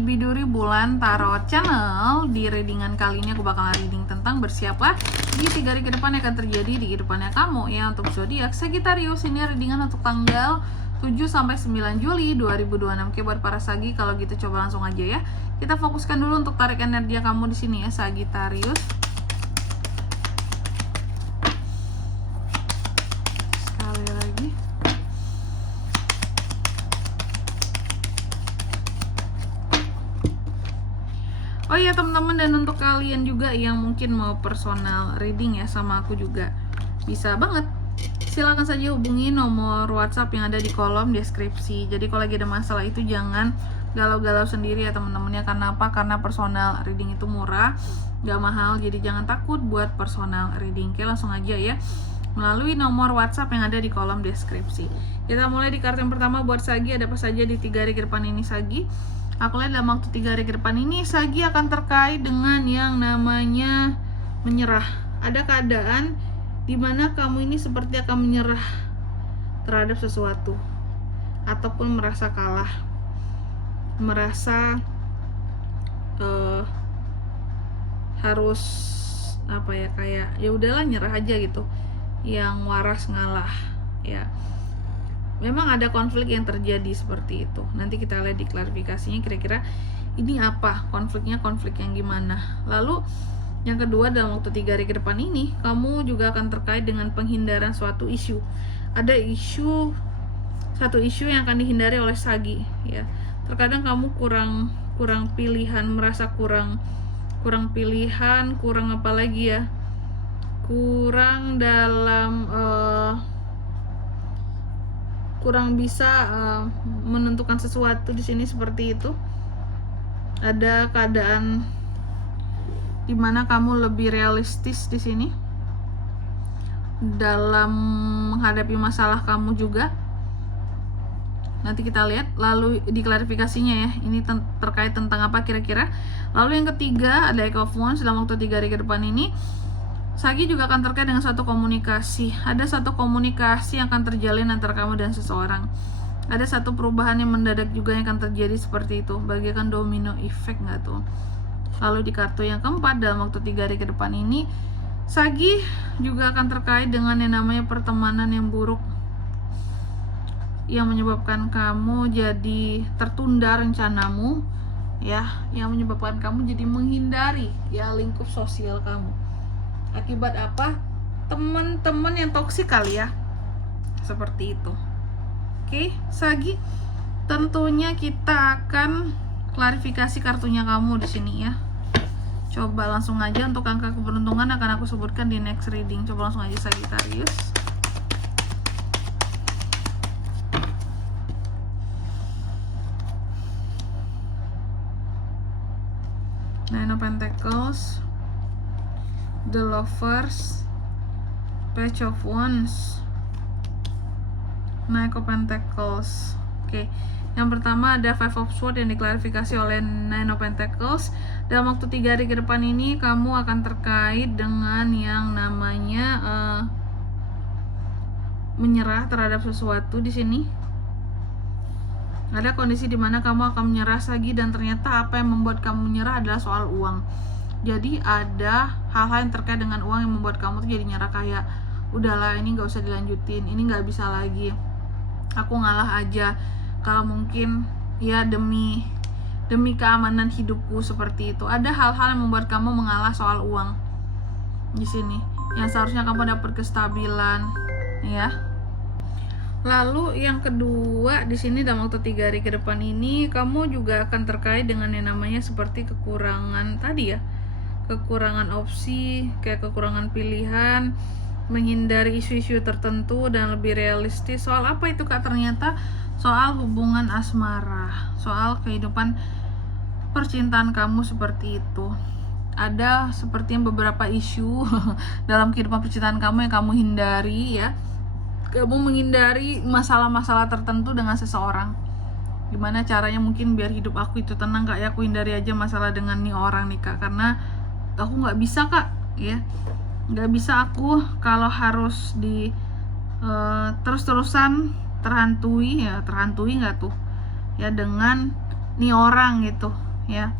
Biduri Bulan Tarot Channel. Di readingan kali ini aku bakalan reading tentang bersiaplah di 3 hari ke depan yang akan terjadi di kehidupannya kamu ya. Untuk zodiak Sagittarius, ini readingan untuk tanggal 7 sampai 9 Juli 2026. Oke, buat para Sagi, kalau gitu coba langsung aja ya. Kita fokuskan dulu untuk tarik energi kamu di sini ya, Sagittarius. Sekali lagi. Oh iya teman-teman, dan untuk kalian juga yang mungkin mau personal reading ya sama aku juga, bisa banget. Silakan saja hubungi nomor WhatsApp yang ada di kolom deskripsi. Jadi kalau lagi ada masalah itu jangan galau-galau sendiri ya teman-teman ya. Karena apa? Karena personal reading itu murah, gak mahal. Jadi jangan takut buat personal reading. Oke, langsung aja ya, melalui nomor WhatsApp yang ada di kolom deskripsi. Kita mulai di kartu yang pertama buat Sagi. Ada apa saja di 3 hari ke depan ini Sagi? Aku lihat dalam waktu 3 hari ke depan ini Sagi akan terkait dengan yang namanya menyerah. Ada keadaan dimana kamu ini seperti akan menyerah terhadap sesuatu, ataupun merasa kalah, merasa harus apa ya, kayak ya udahlah nyerah aja gitu, yang waras ngalah ya. Memang ada konflik yang terjadi seperti itu. Nanti kita lihat di klarifikasinya kira-kira ini apa konfliknya, konflik yang gimana. Lalu yang kedua, dalam waktu 3 hari ke depan ini kamu juga akan terkait dengan penghindaran suatu isu. Ada satu isu yang akan dihindari oleh Sagi ya. Terkadang kamu kurang pilihan, merasa kurang pilihan, kurang apa lagi ya, kurang dalam kurang bisa menentukan sesuatu di sini seperti itu. Ada keadaan dimana kamu lebih realistis di sini dalam menghadapi masalah kamu juga. Nanti kita lihat lalu di klarifikasinya ya, ini terkait tentang apa kira-kira. Lalu yang ketiga ada Eight of Wands. Dalam waktu 3 hari ke depan ini Sagi juga akan terkait dengan satu komunikasi. Ada satu komunikasi yang akan terjalin antara kamu dan seseorang. Ada satu perubahan yang mendadak juga yang akan terjadi seperti itu. Bagaikan domino effect nggak tuh? Lalu di kartu yang keempat, dalam waktu 3 hari ke depan ini Sagi juga akan terkait dengan yang namanya pertemanan yang buruk, yang menyebabkan kamu jadi tertunda rencanamu ya, yang menyebabkan kamu jadi menghindari ya lingkup sosial kamu. Akibat apa? Teman-teman yang toksik kali ya, seperti itu. Oke, Sagi, tentunya kita akan klarifikasi kartunya kamu di sini ya. Coba langsung aja, untuk angka keberuntungan akan aku sebutkan di next reading. Coba langsung aja Sagittarius. Nine of Pentacles, The Lovers, Page of Wands, Knight of Pentacles. Oke, yang pertama ada Five of Swords yang diklarifikasi oleh Nine of Pentacles. Dalam waktu 3 hari ke depan ini kamu akan terkait dengan yang namanya menyerah terhadap sesuatu di sini. Ada kondisi dimana kamu akan menyerah Sagi, dan ternyata apa yang membuat kamu menyerah adalah soal uang. Jadi ada hal-hal yang terkait dengan uang yang membuat kamu tuh jadi nyerah, kayak udahlah ini gak usah dilanjutin, ini gak bisa lagi, aku ngalah aja. Kalau mungkin ya demi keamanan hidupku, seperti itu. Ada hal-hal yang membuat kamu mengalah soal uang di sini, yang seharusnya kamu dapat kestabilan ya. Lalu yang kedua di sini, dalam waktu 3 hari ke depan ini kamu juga akan terkait dengan yang namanya seperti kekurangan tadi ya, kekurangan opsi, kayak kekurangan pilihan, menghindari isu-isu tertentu dan lebih realistis. Soal apa itu Kak? Ternyata soal hubungan asmara, soal kehidupan percintaan kamu seperti itu. Ada seperti beberapa isu dalam kehidupan percintaan kamu yang kamu hindari ya. Kamu menghindari masalah-masalah tertentu dengan seseorang. Gimana caranya mungkin biar hidup aku itu tenang Kak ya, aku hindari aja masalah dengan nih orang nih Kak, karena aku nggak bisa Kak ya, nggak bisa aku kalau harus di terus-terusan terhantui nggak tuh ya dengan nih orang gitu. ya.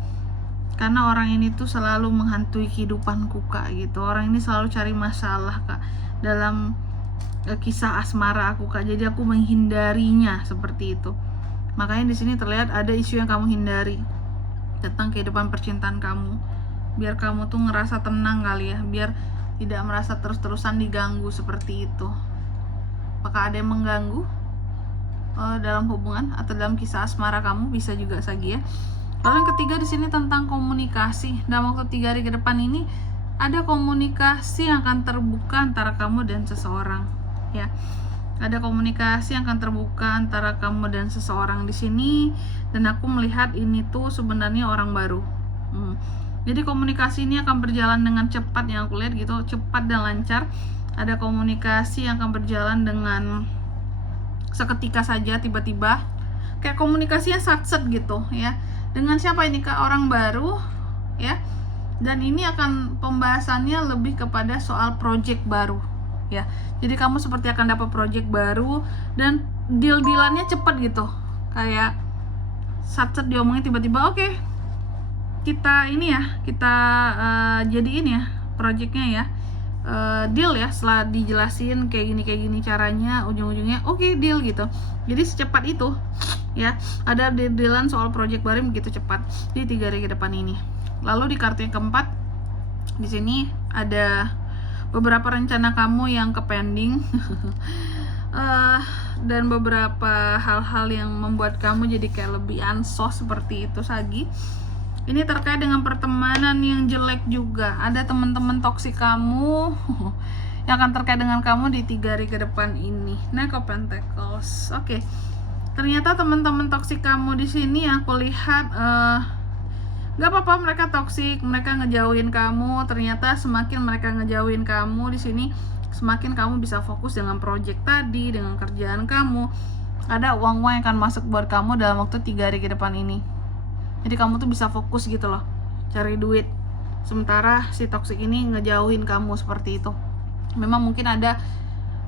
Karena orang ini tuh selalu menghantui kehidupanku Kak gitu. Orang ini selalu cari masalah Kak dalam kisah asmara aku Kak. Jadi aku menghindarinya seperti itu. Makanya di sini terlihat ada isu yang kamu hindari tentang kehidupan percintaan kamu. Biar kamu tuh ngerasa tenang kali ya, biar tidak merasa terus-terusan diganggu seperti itu. Apakah ada yang mengganggu dalam hubungan atau dalam kisah asmara kamu? Bisa juga Sagi ya. Lalu yang ketiga di sini tentang komunikasi. Dalam waktu 3 hari ke depan ini ada komunikasi yang akan terbuka antara kamu dan seseorang, ya. Ada komunikasi yang akan terbuka antara kamu dan seseorang di sini, dan aku melihat ini tuh sebenarnya orang baru. Jadi komunikasi ini akan berjalan dengan cepat yang aku lihat gitu, cepat dan lancar. Ada komunikasi yang akan berjalan dengan seketika saja, tiba-tiba kayak komunikasinya satset gitu ya. Dengan siapa ini Kak? Orang baru ya. Dan ini akan pembahasannya lebih kepada soal project baru ya. Jadi kamu seperti akan dapat project baru dan deal-dealannya cepat gitu. Kayak satset diomongin tiba-tiba, oke, kita ini ya, kita jadiin ya projectnya ya. Deal ya, setelah dijelasin kayak gini caranya, ujung-ujungnya oke, deal gitu. Jadi secepat itu ya, ada dealan soal project baru begitu cepat di 3 hari ke depan ini. Lalu di kartu yang keempat di sini ada beberapa rencana kamu yang kepending dan beberapa hal-hal yang membuat kamu jadi kayak lebih ansos seperti itu Sagi. Ini terkait dengan pertemanan yang jelek juga. Ada teman-teman toksik kamu yang akan terkait dengan kamu di 3 hari ke depan ini. Knight of Pentacles. Oke. Ternyata teman-teman toksik kamu di sini aku lihat gak apa-apa mereka toksik, mereka ngejauhin kamu. Ternyata semakin mereka ngejauhin kamu di sini, semakin kamu bisa fokus dengan project tadi, dengan kerjaan kamu. Ada uang-uang yang akan masuk buat kamu dalam waktu 3 hari ke depan ini. Jadi kamu tuh bisa fokus gitu loh, cari duit. Sementara si toksik ini ngejauhin kamu seperti itu. Memang mungkin ada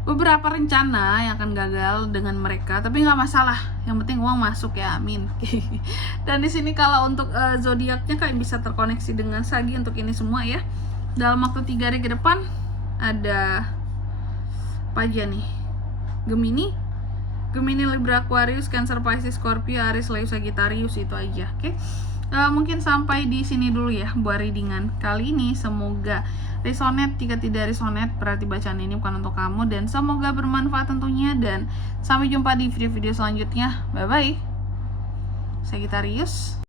beberapa rencana yang akan gagal dengan mereka, tapi nggak masalah. Yang penting uang masuk ya, amin. Dan di sini kalau untuk zodiaknya kalian bisa terkoneksi dengan Sagi untuk ini semua ya. Dalam waktu 3 hari ke depan ada apa aja nih? Gemini, Libra, Aquarius, Cancer, Pisces, Scorpio, Aries, Leo, Sagittarius, itu aja. Oke. Mungkin sampai di sini dulu ya buat readingan kali ini. Semoga resonate. Jika tidak resonate berarti bacaan ini bukan untuk kamu, dan semoga bermanfaat tentunya. Dan sampai jumpa di video-video selanjutnya. Bye bye Sagittarius.